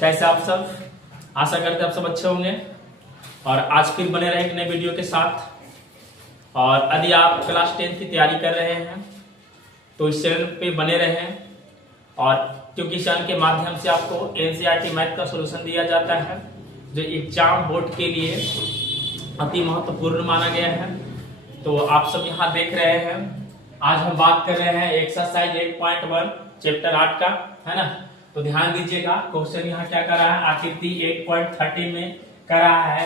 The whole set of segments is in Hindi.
कैसे आप सब, आशा करते हैं आप सब अच्छे होंगे। और आज फिर बने रहे एक नए वीडियो के साथ। और यदि आप क्लास 10 की तैयारी कर रहे हैं तो इस चैनल पे बने रहें। और क्योंकि इस चैनल के माध्यम से आपको NCERT मैथ का सॉल्यूशन दिया जाता है जो एग्जाम बोर्ड के लिए अति महत्वपूर्ण माना गया है। तो आप सब यहाँ देख रहे हैं, आज हम बात कर रहे हैं एक्सरसाइज 8.1 चैप्टर 8 का, है ना। तो ध्यान दीजिएगा, क्वेश्चन यहाँ क्या कर रहा है, आकृति 8.13 में कर रहा है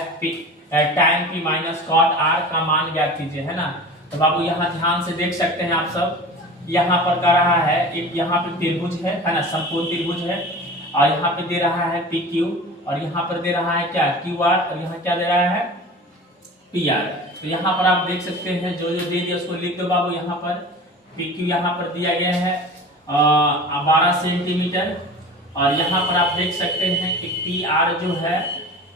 tan p minus cot r का मान ज्ञात कीजिए, है ना। तो बाबू यहाँ ध्यान से देख सकते हैं आप सब, यहाँ पर कर रहा है एक, यहाँ पे त्रिभुज है ना, संपूर्ण त्रिभुज है। और यहाँ पे दे रहा है PQ और यहाँ पर दे रहा है क्या QR और यहाँ क्या दे रहा है PR। तो यहाँ पर आप देख सकते हैं जो जो दे दिया उसको लिख दो बाबू। यहाँ पर PQ यहाँ पर दिया गया है 12 सेंटीमीटर और यहाँ पर आप देख सकते हैं कि PR जो है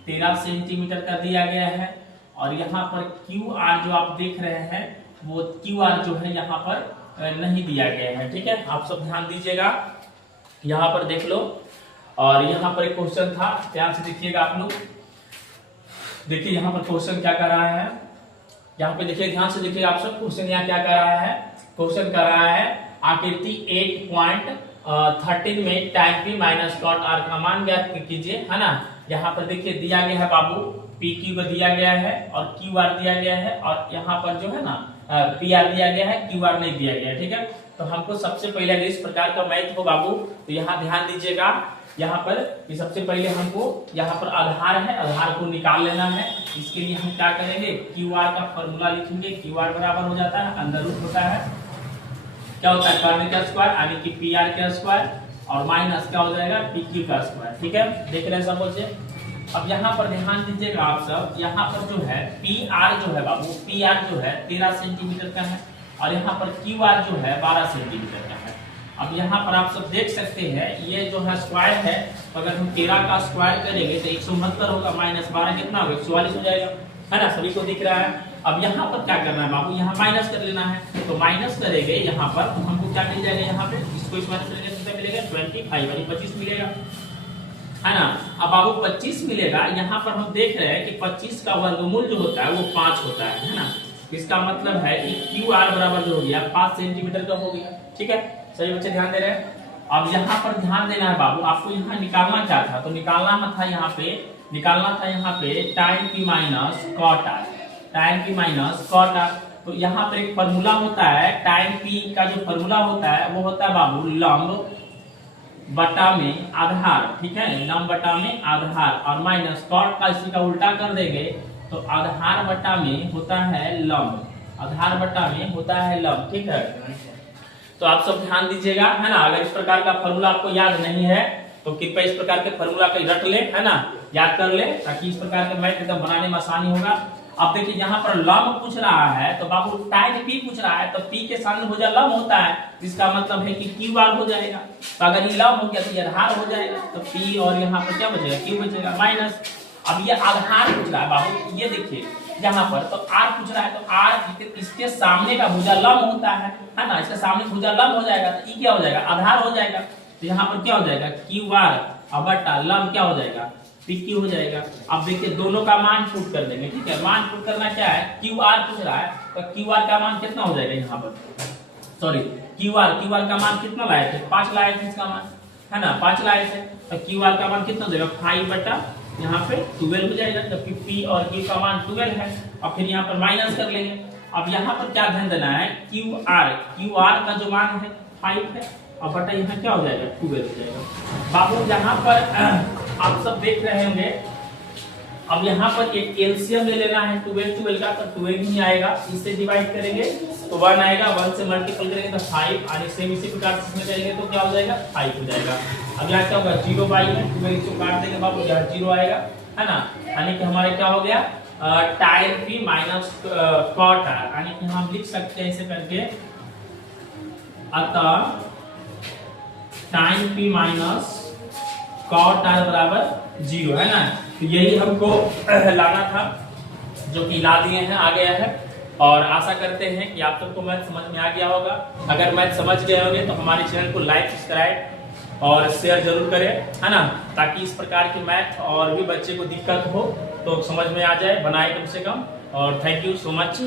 13 सेंटीमीटर का दिया गया है। और यहाँ पर QR जो आप देख रहे हैं वो QR जो है यहाँ पर नहीं दिया गया है, ठीक है। आप सब ध्यान दीजिएगा, यहाँ पर देख लो। और यहाँ पर एक क्वेश्चन था, ध्यान से देखिएगा आप लोग। देखिए यहाँ पर क्वेश्चन क्या कर रहा है, यहाँ पे देखिए ध्यान से देखिएगा आप सब। क्वेश्चन यहाँ क्या कर रहा है, क्वेश्चन कर रहा है आकृति 8.13 में tan p minus cot r का मान ज्ञात कीजिए, है ना। यहाँ पर देखिए दिया गया है बाबू, PQ को दिया गया है और QR दिया गया है और यहाँ पर जो है ना PR दिया गया है, QR नहीं दिया गया है, ठीक है। तो हमको सबसे पहले अगर इस प्रकार का मैथ हो बाबू तो यहाँ ध्यान दीजिएगा, यहाँ पर ये सबसे पहले हमको यहाँ पर आधार है, आधार को निकाल लेना है। इसके लिए हम क्या करेंगे, QR का फॉर्मूला लिखेंगे। QR बराबर हो जाता है अंडर रूट होता है, क्या होता है कर्न का स्क्वायर यानी कि PR का स्क्वायर और माइनस क्या हो जाएगा PQ का स्क्वायर, ठीक है। देख रहे हैं सब बच्चे। अब यहाँ पर ध्यान दीजिएगा आप सब, यहाँ पर जो है PR जो है बाबू, PR जो है 13 सेंटीमीटर का है और यहाँ पर QR जो है 12 सेंटीमीटर का है। अब यहाँ पर आप सब देख सकते हैं ये जो है स्क्वायर है, तो अगर हम 13 का स्क्वायर करेंगे तो 169 होगा, माइनस 12 कितना होगा 144 हो जाएगा, है ना। सभी को दिख रहा है। अब यहाँ पर क्या करना है बाबू, यहाँ माइनस कर लेना है। तो माइनस करेंगे यहाँ पर तो हमको क्या मिल जाएगा, यहाँ पे इसको इस माइनस करेंगे तो क्या मिलेगा 25 यानी 25 मिलेगा, है ना। अब बाबू 25 मिलेगा। यहाँ पर हम देख रहे हैं कि 25 का वर्गमूल जो होता है वो 5 होता है ना। इसका मतलब है कि QR बराबर जो हो गया 5 सेंटीमीटर का हो गया, ठीक है। सभी बच्चे ध्यान दे रहे हैं। अब यहाँ पर ध्यान देना है बाबू, आपको यहाँ निकालना क्या था, तो निकालना था यहाँ पे tan p minus cot r, tan p minus cot r। तो यहाँ पर एक फॉर्मूला होता है, tan p का जो फॉर्मूला होता है वो होता है बाबू लंब बटा में आधार, ठीक है। लंब बटा में आधार और माइनस कॉट का इसी का उल्टा कर देंगे तो आधार बटा में होता है लंब, आधार बटा में होता है लंब, ठीक है। तो आप सब ध्यान दीजिएगा, है ना। अगर इस प्रकार का फॉर्मूला आपको याद नहीं है तो कृपया इस प्रकार के फॉर्मूला को रट ले, है ना, याद कर ले, ताकि इस प्रकार के मैथ एकदम बनाने में आसानी होगा। अब देखिए यहाँ पर लंब पूछ रहा है तो बाबू tan p पूछ रहा है तो p के सामने भुजा लंब होता है, जिसका मतलब है कि QR हो जाएगा। तो अगर ये लंब हो गया तो ये आधार हो जाएगा, तो p और यहाँ पर क्या बचेगा Q बचेगा माइनस। अब ये आधार पूछ रहा है बाबू, ये देखिए यहाँ पर तो R पूछ रहा है तो R इसके सामने का भुजा लंब होता है ना, इसके सामने भुजा लंब हो जाएगा तो ई क्या हो जाएगा आधार हो जाएगा। तो यहाँ पर क्या हो जाएगा QR और बटा लंब क्या हो जाएगा PQ हो जाएगा। अब देखिए दोनों का मान पुट कर देंगे, ठीक है। मान पुट करना क्या है, QR पूछ रहा है तो QR का मान कितना हो जाएगा, यहाँ पर सॉरी QR का मान कितना लाए थे 5 लाए थे, इसका मान है ना 5 लाए थे। तो QR का मान कितना हो जाएगा 5 बटा यहाँ पे 12 हो जाएगा, जबकि P और Q का मान 12 है। और फिर यहाँ पर माइनस कर लेंगे। अब यहाँ पर क्या ध्यान देना है, QR का जो मान है 5 है और बटा यहाँ क्या हो जाएगा 12 हो जाएगा। बाबू यहाँ पर आप सब देख रहे होंगे, अब यहाँ पर एक एलसीएम ले लेना है 12 का, तो 12 ही आएगा। इससे डिवाइड करेंगे तो 1 आएगा, 1 से मल्टीपल करेंगे तो 5 और सेम इसी प्रकार से इसमें करेंगे तो क्या हो जाएगा 5 हो जाएगा। अब यहाँ क्या होगा 0 बाई है, 12 इसको काट देंगे बाबू, यहाँ 0 आएगा, है ना। यानी कि हमारे क्या हो गया tan p minus cot r, यानी कि हम लिख सकते हैं ऐसे करके, अतः tan p minus cot r बराबर 0, है ना। तो यही हमको लाना था, जो कि ला दिए हैं, आ गया है। और आशा करते हैं कि आप सबको मैथ समझ में आ गया होगा। अगर मैथ समझ गए होंगे तो हमारे चैनल को लाइक सब्सक्राइब और शेयर जरूर करें, है ना, ताकि इस प्रकार के मैथ और भी बच्चे को दिक्कत हो तो समझ में आ जाए, बनाए कम से कम। और थैंक यू सो मच।